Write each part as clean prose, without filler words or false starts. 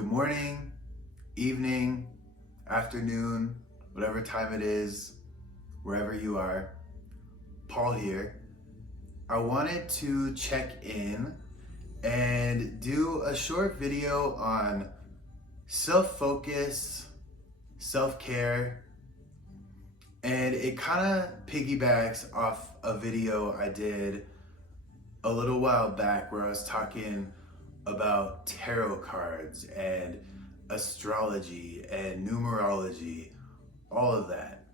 Good morning, evening, afternoon, whatever time it is, wherever you are. Paul here. I wanted to check in and do a short video on self-focus, self-care, and it kind of piggybacks off a video I did a little while back where I was talking about tarot cards and astrology and numerology, all of that.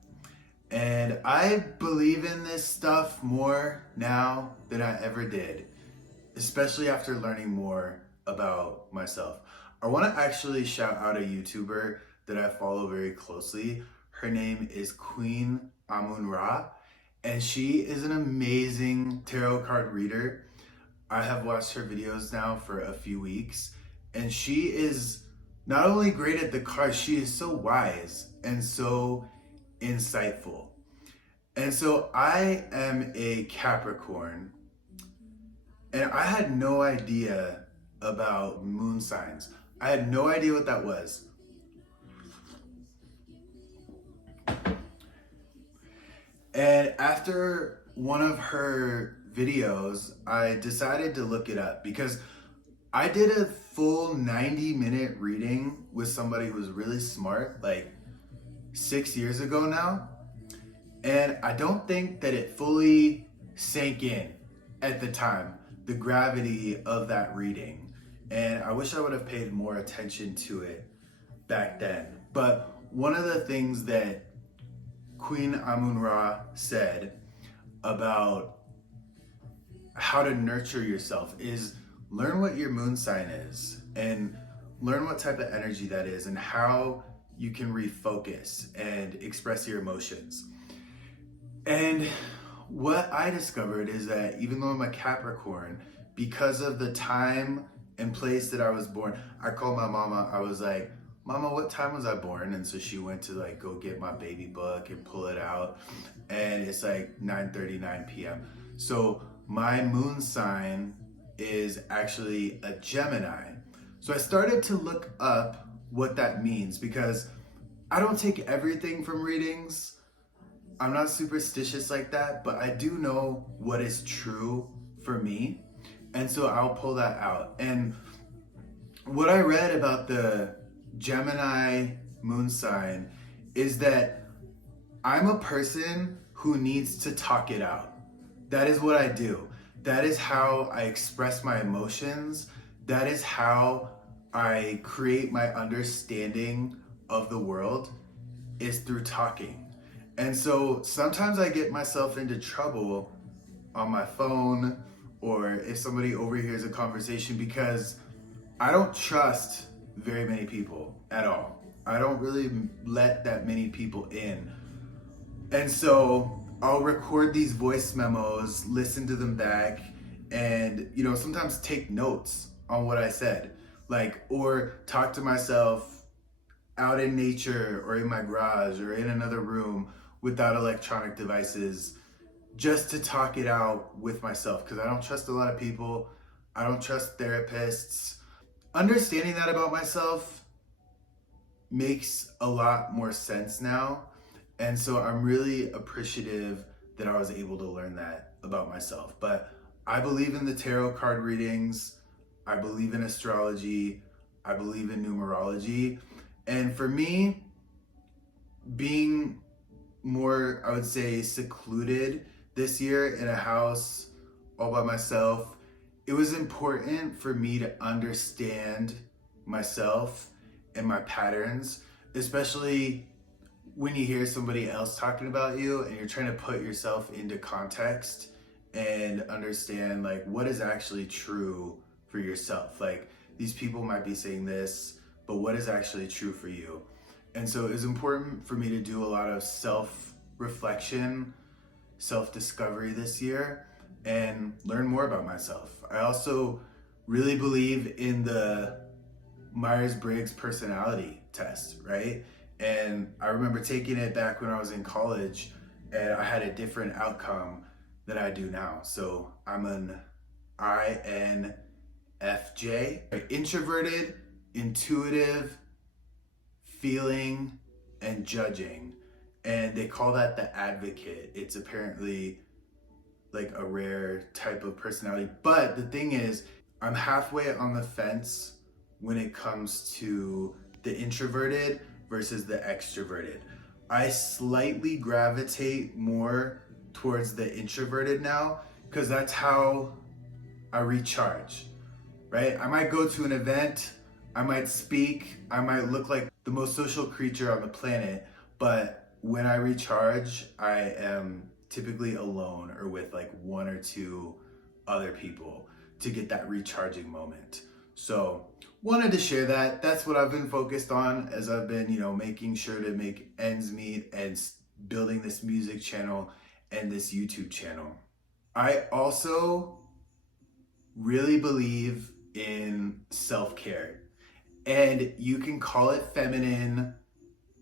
And I believe in this stuff more now than I ever did, especially after learning more about myself. I want to actually shout out a YouTuber that I follow very closely. Her name is Queen Amun-Ra, and she is an amazing tarot card reader. I have watched her videos now for a few weeks, and she is not only great at the cards, she is so wise and so insightful. And so I am a Capricorn, and I had no idea about moon signs. I had no idea what that was. And after one of her videos, I decided to look it up because I did a full 90-minute reading with somebody who was really smart like 6 years ago now. And I don't think that it fully sank in at the time, the gravity of that reading. And I wish I would have paid more attention to it back then. But one of the things that Queen Amun-Ra said about how to nurture yourself is learn what your moon sign is and learn what type of energy that is and how you can refocus and express your emotions. And what I discovered is that even though I'm a Capricorn, because of the time and place that I was born, I called my mama. I was like, Mama, what time was I born? And so she went to go get my baby book and pull it out. And it's like 9:39 p.m. So my moon sign is actually a Gemini. So I started to look up what that means because I don't take everything from readings. I'm not superstitious like that, but I do know what is true for me. And so I'll pull that out. And what I read about the Gemini moon sign is that I'm a person who needs to talk it out. That is what I do. That is how I express my emotions. That is how I create my understanding of the world, is through talking. And so sometimes I get myself into trouble on my phone or if somebody overhears a conversation because I don't trust very many people at all. I don't really let that many people in. And so I'll record these voice memos, listen to them back, and sometimes take notes on what I said, or talk to myself out in nature or in my garage or in another room without electronic devices, just to talk it out with myself because I don't trust a lot of people. I don't trust therapists. Understanding that about myself makes a lot more sense now. And so I'm really appreciative that I was able to learn that about myself. But I believe in the tarot card readings. I believe in astrology. I believe in numerology. And for me, being more, I would say, secluded this year in a house all by myself, it was important for me to understand myself and my patterns, especially when you hear somebody else talking about you and you're trying to put yourself into context and understand what is actually true for yourself. These people might be saying this, but what is actually true for you? And so it was important for me to do a lot of self-reflection, self-discovery this year and learn more about myself. I also really believe in the Myers-Briggs personality test, right? And I remember taking it back when I was in college and I had a different outcome than I do now. So I'm an INFJ, introverted, intuitive, feeling, and judging. And they call that the advocate. It's apparently like a rare type of personality. But the thing is, I'm halfway on the fence when it comes to the introverted versus the extroverted. I slightly gravitate more towards the introverted now because that's how I recharge, right? I might go to an event, I might speak, I might look like the most social creature on the planet, but when I recharge, I am typically alone or with like one or two other people to get that recharging moment. So wanted to share that. That's what I've been focused on as I've been, making sure to make ends meet and building this music channel and this YouTube channel. I also really believe in self-care, and you can call it feminine,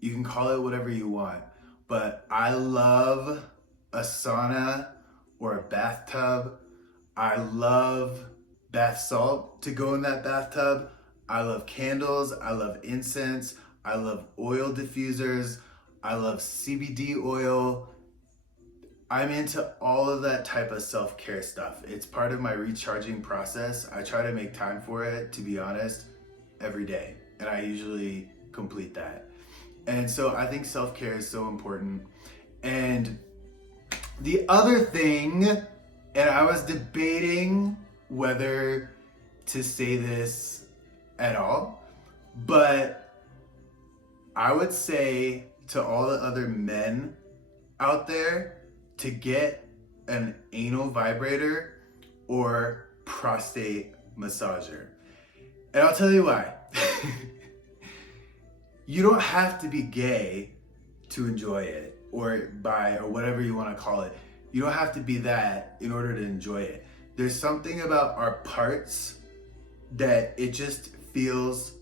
you can call it whatever you want, but I love a sauna or a bathtub. I love bath salt to go in that bathtub. I love candles. I love incense. I love oil diffusers. I love CBD oil. I'm into all of that type of self-care stuff. It's part of my recharging process. I try to make time for it, to be honest, every day. And I usually complete that. And so I think self-care is so important. And the other thing, and I was debating whether to say this at all, but I would say to all the other men out there to get an anal vibrator or prostate massager. And I'll tell you why. You don't have to be gay to enjoy it, or bi, or whatever you want to call it. You don't have to be that in order to enjoy it. There's something about our parts that it just feels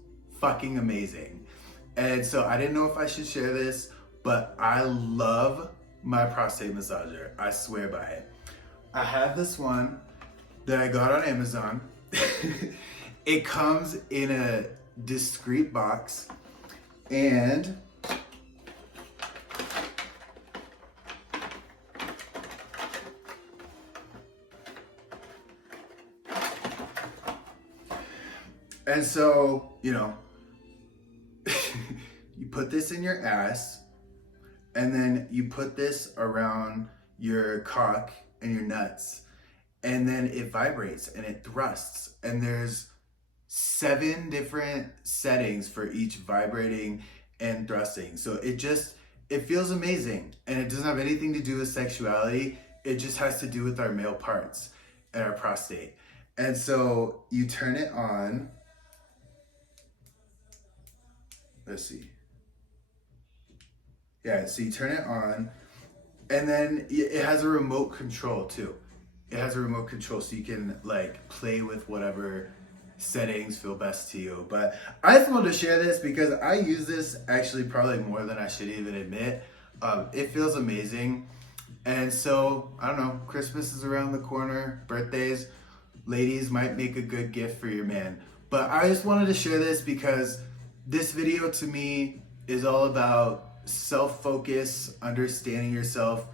fucking amazing. And so I didn't know if I should share this, but I love my prostate massager. I swear by it. I have this one that I got on Amazon. It comes in a discreet box, and so, you put this in your ass, and then you put this around your cock and your nuts, and then it vibrates and it thrusts, and there's 7 different settings for each vibrating and thrusting. So it feels amazing, and it doesn't have anything to do with sexuality. It just has to do with our male parts and our prostate. And so you turn it on. Let's see. Yeah, so you turn it on, and then it has a remote control too. It has a remote control, so you can like play with whatever settings feel best to you. But I just wanted to share this because I use this actually probably more than I should even admit. It feels amazing. And so, I don't know, Christmas is around the corner, birthdays, ladies might make a good gift for your man. But I just wanted to share this because this video to me is all about self-focus, understanding yourself,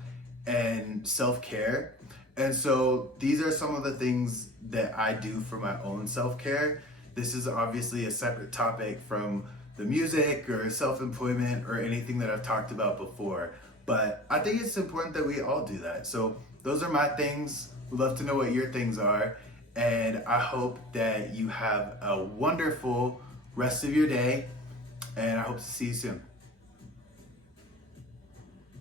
and self-care. And so these are some of the things that I do for my own self-care. This is obviously a separate topic from the music or self-employment or anything that I've talked about before. But I think it's important that we all do that. So those are my things. We'd love to know what your things are. And I hope that you have a wonderful rest of your day. And I hope to see you soon.